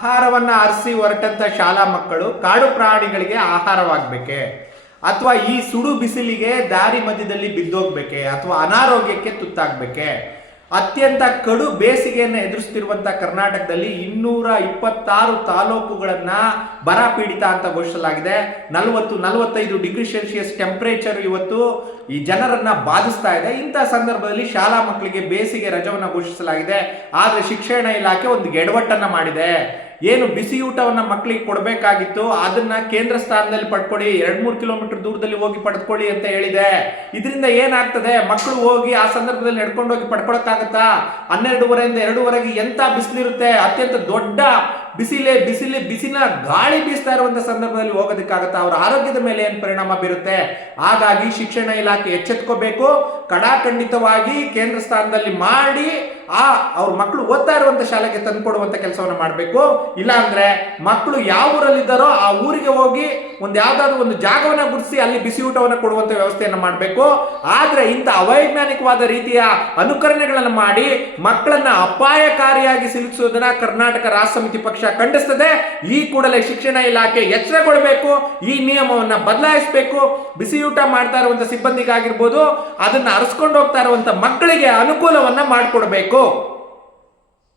ಆಹಾರವನ್ನ ಅರಸಿ ಹೊರಟಂತ ಶಾಲಾ ಮಕ್ಕಳು ಕಾಡು ಪ್ರಾಣಿಗಳಿಗೆ ಆಹಾರವಾಗಬೇಕೆ ಅಥವಾ ಈ ಸುಡು ಬಿಸಿಲಿಗೆ ದಾರಿ ಮಧ್ಯದಲ್ಲಿ ಬಿದ್ದೋಗ್ಬೇಕೆ ಅಥವಾ ಅನಾರೋಗ್ಯಕ್ಕೆ ತುತ್ತಾಗಬೇಕೆ? ಅತ್ಯಂತ ಕಡು ಬೇಸಿಗೆಯನ್ನು ಎದುರಿಸ್ತಿರುವಂತಹ ಕರ್ನಾಟಕದಲ್ಲಿ 226 ತಾಲೂಕುಗಳನ್ನ ಬರ ಪೀಡಿತ ಅಂತ ಘೋಷಿಸಲಾಗಿದೆ. 40-45 ಡಿಗ್ರಿ ಸೆಲ್ಸಿಯಸ್ ಟೆಂಪರೇಚರ್ ಇವತ್ತು ಈ ಜನರನ್ನ ಬಾಧಿಸ್ತಾ ಇದೆ. ಇಂತಹ ಸಂದರ್ಭದಲ್ಲಿ ಶಾಲಾ ಮಕ್ಕಳಿಗೆ ಬೇಸಿಗೆ ರಜವನ್ನು ಘೋಷಿಸಲಾಗಿದೆ. ಆದ್ರೆ ಶಿಕ್ಷಣ ಇಲಾಖೆ ಒಂದು ಎಡವಟ್ಟನ್ನ ಮಾಡಿದೆ. ಏನು ಬಿಸಿ ಊಟವನ್ನ ಮಕ್ಕಳಿಗೆ ಕೊಡಬೇಕಾಗಿತ್ತು ಅದನ್ನ ಕೇಂದ್ರ ಸ್ಥಾನದಲ್ಲಿ ಪಡ್ಕೊಳ್ಳಿ, 2-3 ಕಿಲೋಮೀಟರ್ ದೂರದಲ್ಲಿ ಹೋಗಿ ಪಡೆದುಕೊಳ್ಳಿ ಅಂತ ಹೇಳಿದೆ. ಇದರಿಂದ ಏನಾಗ್ತದೆ, ಮಕ್ಕಳು ಹೋಗಿ ಆ ಸಂದರ್ಭದಲ್ಲಿ ನಡ್ಕೊಂಡು ಹೋಗಿ ಪಡ್ಕೊಳಕ್ಕಾಗತ್ತಾ? 12:30 ಇಂದ 2:30 ಎಂತ ಬಿಸಿಲಿರುತ್ತೆ, ಅತ್ಯಂತ ದೊಡ್ಡ ಬಿಸಿಲಿನ ಗಾಳಿ ಬೀಸ್ತಾ ಇರುವಂತಹ ಸಂದರ್ಭದಲ್ಲಿ ಹೋಗೋದಕ್ಕಾಗತ್ತಾ? ಅವರ ಆರೋಗ್ಯದ ಮೇಲೆ ಏನು ಪರಿಣಾಮ ಬೀರುತ್ತೆ? ಹಾಗಾಗಿ ಶಿಕ್ಷಣ ಇಲಾಖೆ ಎಚ್ಚೆತ್ಕೋಬೇಕು. ಕಡಾಖಂಡಿತವಾಗಿ ಕೇಂದ್ರ ಸ್ಥಾನದಲ್ಲಿ ಮಾಡಿ ಅವ್ರ ಮಕ್ಕಳು ಓದ್ತಾ ಇರುವಂತ ಶಾಲೆಗೆ ತಂದುಕೊಡುವಂತ ಕೆಲಸವನ್ನ ಮಾಡಬೇಕು. ಇಲ್ಲ ಅಂದ್ರೆ ಮಕ್ಕಳು ಯಾವ ಊರಲ್ಲಿದ್ದಾರೋ ಆ ಊರಿಗೆ ಹೋಗಿ ಯಾವ್ದಾದ್ರು ಒಂದು ಜಾಗವನ್ನ ಗುರುತಿಸಿ ಅಲ್ಲಿ ಬಿಸಿ ಊಟವನ್ನ ಕೊಡುವಂತ ವ್ಯವಸ್ಥೆಯನ್ನ ಮಾಡಬೇಕು. ಆದ್ರೆ ಇಂಥ ಅವೈಜ್ಞಾನಿಕವಾದ ರೀತಿಯ ಅನುಕರಣೆಗಳನ್ನು ಮಾಡಿ ಮಕ್ಕಳನ್ನ ಅಪಾಯಕಾರಿಯಾಗಿ ಸಿಲುಕಿಸುವುದನ್ನ ಕರ್ನಾಟಕ ರಾಷ್ಟ್ರ ಸಮಿತಿ ಪಕ್ಷ ಖಂಡಿಸ್ತದೆ. ಈ ಕೂಡಲೇ ಶಿಕ್ಷಣ ಇಲಾಖೆ ಎಚ್ಚರಗೊಳ್ಳಬೇಕು, ಈ ನಿಯಮವನ್ನ ಬದಲಾಯಿಸಬೇಕು. ಬಿಸಿ ಊಟ ಮಾಡ್ತಾ ಇರುವಂತ ಸಿಬ್ಬಂದಿಗಾಗಿರ್ಬೋದು, ಅದನ್ನ ಅರಸ್ಕೊಂಡು ಹೋಗ್ತಾ ಇರುವಂತ ಮಕ್ಕಳಿಗೆ ಅನುಕೂಲವನ್ನ ಮಾಡಿಕೊಡ್ಬೇಕು.